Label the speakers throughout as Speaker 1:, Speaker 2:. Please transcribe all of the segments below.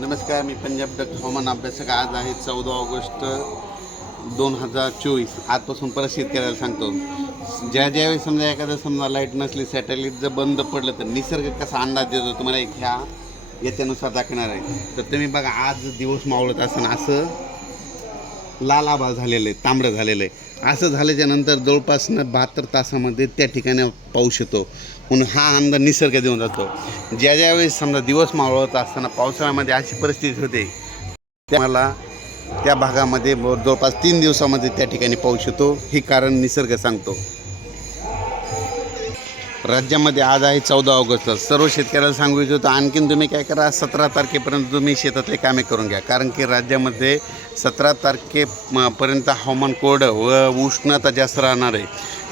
Speaker 1: नमस्कार मी पंजाब डॉक्टर हवामान अभ्यासक आज आहे चौदा ऑगस्ट दोन हजार चोवीस आजपासून परत करायला सांगतो ज्या ज्यावेळी समजा एखादं समजा लाईट नसली सॅटेलाईट जर बंद पडलं तर निसर्ग कसा अंदाज देतो तुम्हाला एक ह्या याच्यानुसार दाखवणार आहे तर तुम्ही बघा आज दिवस मावळत असताना असं लाल झालेलं आहे तांबडं झालेलं आहे असं झाल्याच्या नंतर जवळपास बहात्तर तासामध्ये त्या ठिकाणी पाऊस येतो म्हणून हा आनंद निसर्ग देऊन जातो ज्या ज्यावेळेस समजा दिवस मावळत असताना पावसाळ्यामध्ये अशी परिस्थिती होते तुम्हाला त्या भागामध्ये जवळपास तीन दिवसामध्ये त्या ठिकाणी पाऊस येतो हे कारण निसर्ग सांगतो राज्यामध्ये आज आहे चौदा ऑगस्ट सर्व शेतकऱ्याला सांगू इच्छितो आणखीन तुम्ही काय करा सतरा तारखेपर्यंत तुम्ही शेतातले कामे करून घ्या कारण की राज्यामध्ये सतरा तारखेपर्यंत हवामान कोरडं व उष्णता जास्त राहणार आहे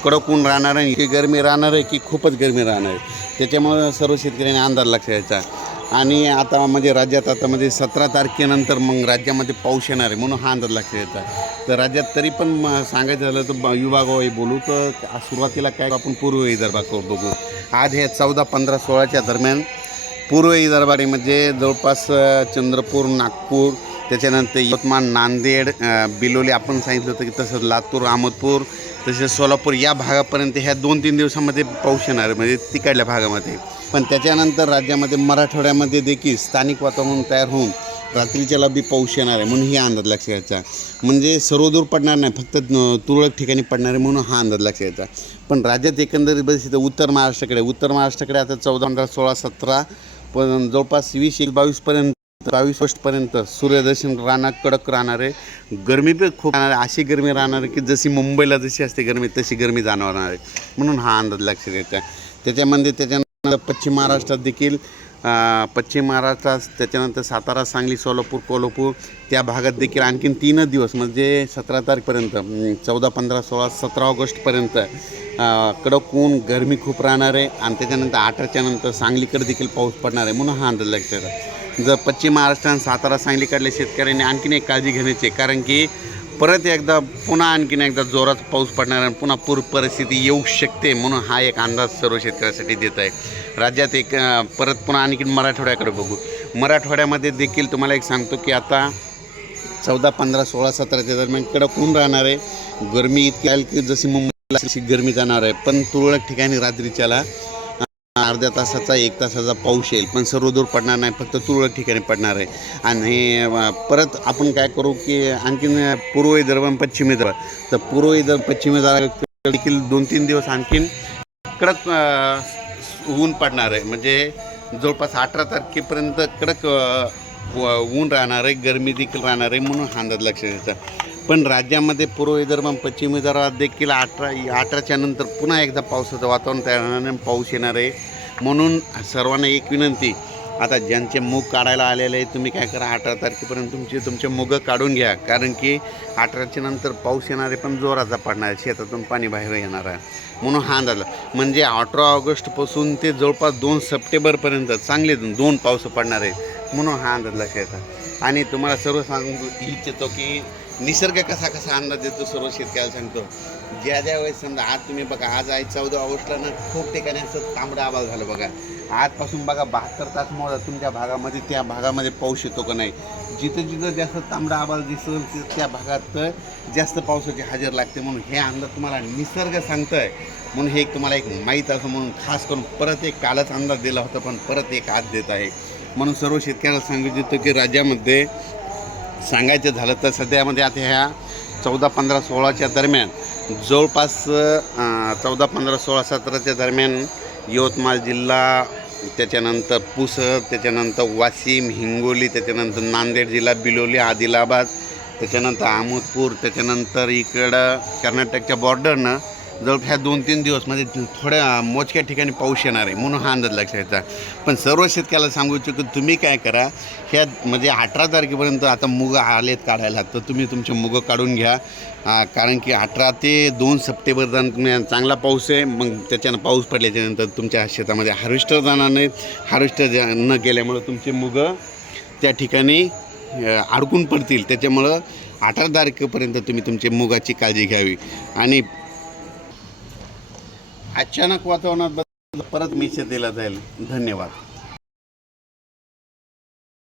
Speaker 1: कडक ऊन राहणार आहे की गरमी राहणार आहे की खूपच गरमी राहणार आहे त्याच्यामुळं सर्व शेतकऱ्यांनी अंदाज लक्ष द्यायचा आणि आता म्हणजे राज्यात आता म्हणजे सतरा तारखेनंतर मग राज्यामध्ये पाऊस येणार आहे म्हणून हा अंदाज लक्षात येतात तर राज्यात तरी पण सांगायचं झालं तर विभागावर बोलू तर सुरुवातीला काय आपण पूर्व विदर्भाकडे बघू आज हे चौदा पंधरा सोळाच्या दरम्यान पूर्व म्हणजे जवळपास चंद्रपूर नागपूर त्याच्यानंतर यवतमाळ नांदेड बिलोली आपण सांगितलं होतं की तसंच लातूर अहमदपूर तसेच सोलापूर या भागापर्यंत ह्या दोन तीन दिवसामध्ये पाऊस येणार आहे म्हणजे तिकडल्या भागामध्ये पण त्याच्यानंतर राज्यामध्ये मराठवाड्यामध्ये देखील स्थानिक वातावरण तयार होऊन रात्रीच्या बी पाऊस येणार आहे म्हणून ही अंदाज लक्ष घ्यायचा म्हणजे सर्वदूर पडणार नाही फक्त तुरळक ठिकाणी पडणार आहे म्हणून हा अंदाज लक्ष घ्यायचा पण राज्यात एकंदरीत बघितलं उत्तर महाराष्ट्राकडे उत्तर महाराष्ट्राकडे आता चौदा पंधरा सोळा सतरा पण जवळपास वीस एक बावीसपर्यंत बावीस ऑगस्टपर्यंत सूर्यदर्शन राहणार कडक राहणार आहे गरमी पण खूप राहणार आहे अशी गरमी राहणार आहे की जशी मुंबईला जशी असते गरमी तशी गरमी जाणवणार आहे म्हणून हा अंदाज लक्षात येत आहे त्याच्यामध्ये त्याच्यानंतर पश्चिम महाराष्ट्रात देखील पश्चिम महाराष्ट्रात त्याच्यानंतर सातारा सांगली सोलापूर कोल्हापूर त्या भागात देखील आणखीन तीनच दिवस म्हणजे सतरा तारखेपर्यंत चौदा पंधरा सोळा सतरा ऑगस्टपर्यंत कडक ऊन गरमी खूप राहणार आहे आणि त्याच्यानंतर अठराच्यानंतर सांगलीकडे देखील पाऊस पडणार आहे म्हणून हा अंदाज लक्षात येतात जर पश्चिम महाराष्ट्र आणि सातारा सांगलीकडल्या शेतकऱ्यांनी आणखीन एक काळजी घेण्याची कारण की परत एकदा पुन्हा आणखीन एकदा जोरात पाऊस पडणार आणि पुन्हा पूर परिस्थिती येऊ शकते म्हणून हा एक अंदाज सर्व शेतकऱ्यासाठी देत आहे राज्यात एक परत पुन्हा आणखीन मराठवाड्याकडे बघू मराठवाड्यामध्ये देखील तुम्हाला एक सांगतो की आता चौदा पंधरा सोळा सतराच्या दरम्यान इकडं ऊन राहणार आहे गरमी इतकी आली की जशी मुंबईला अशी गरमी जाणार आहे पण तुरळक ठिकाणी रात्रीच्याला अर्ध्या तासाचा एक तासाचा पाऊस येईल पण सर्व दूर पडणार नाही फक्त तुरळक ठिकाणी पडणार आहे आणि परत आपण काय करू की आणखीन पूर्व विदर्भ आणि पश्चिम विदर्भ तर पूर्व विदर्भ पश्चिम विदर्भ देखील दोन तीन दिवस आणखीन कडक ऊन पडणार आहे म्हणजे जवळपास अठरा तारखेपर्यंत कडक ऊन राहणार आहे गरमी देखील राहणार आहे म्हणून हा अंदाज लक्षात पण राज्यामध्ये पूर्व विदर्भ पश्चिम विदर्भात देखील अठरा अठराच्या नंतर पुन्हा एकदा पावसाचं वातावरण तयार होणार पाऊस येणार आहे म्हणून सर्वांना एक विनंती आता ज्यांचे मूग काढायला आलेले आहे तुम्ही काय करा अठरा तारखेपर्यंत तुमचे तुमचे मुगं काढून घ्या कारण की अठराच्या नंतर पाऊस येणार आहे पण जोराचा पडणार आहे शेतातून पाणी बाहेर येणार आहे म्हणून हा अंदाज म्हणजे अठरा ऑगस्टपासून ते जवळपास दोन सप्टेंबरपर्यंत चांगले दोन पाऊस पडणार आहे म्हणून हा अंदाज लक्षात आणि तुम्हाला सर्व सांगून इच्छितो की निसर्ग कसा कसा अंदाज देतो सर्व शेतकऱ्याला सांगतो ज्या ज्या वेळेस समजा आज तुम्ही बघा आज आहे चौदा ऑगस्टला ना खूप ठिकाणी असं तांबडा आभाळ झालं बघा आजपासून बघा बहात्तर तास मोजा तुमच्या भागामध्ये त्या भागामध्ये पाऊस येतो का नाही जिथं जिथं जास्त तांबडा आभाळ दिसेल त्या भागात जास्त पावसाची हजेर लागते म्हणून हे अंदाज तुम्हाला निसर्ग सांगतं आहे म्हणून हे तुम्हाला एक माहीत असं म्हणून खास करून परत एक कालच अंदाज दिला होता पण परत एक आज देत आहे म्हणून सर्व शेतकऱ्याला सांगू इच्छितो की राज्यामध्ये सांगायचं झालं तर सध्यामध्ये आता ह्या चौदा पंधरा सोळाच्या दरम्यान जवळपास चौदा पंधरा सोळा सतराच्या दरम्यान यवतमाळ जिल्हा त्याच्यानंतर पुसद त्याच्यानंतर वाशिम हिंगोली त्याच्यानंतर नांदेड जिल्हा बिलोली आदिलाबाद त्याच्यानंतर अहमदपूर त्याच्यानंतर इकडं कर्नाटकच्या बॉर्डरनं जवळपास ह्या दोन तीन दिवस म्हणजे थोड्या मोजक्या ठिकाणी पाऊस येणार आहे म्हणून हा अंदाज लक्षात येतात पण सर्व शेतकऱ्याला सांगू इच्छितो तुम्ही काय करा ह्या म्हणजे अठरा तारखेपर्यंत आता मुग आलेत काढायला तर तुम्ही तुमचे मुग काढून घ्या कारण की अठरा ते दोन सप्टेंबर दरम्यान चांगला पाऊस आहे मग त्याच्यानं पाऊस पडल्याच्यानंतर तुमच्या शेतामध्ये हार्वेस्टर जाणार नाहीत हार्वेस्टर न गेल्यामुळं तुमचे मुग त्या ठिकाणी अडकून पडतील त्याच्यामुळं अठरा तारखेपर्यंत तुम्ही तुमच्या मुगाची काळजी घ्यावी आणि अचानक वातावरणात बदल परत मेसेज दिला जाईल धन्यवाद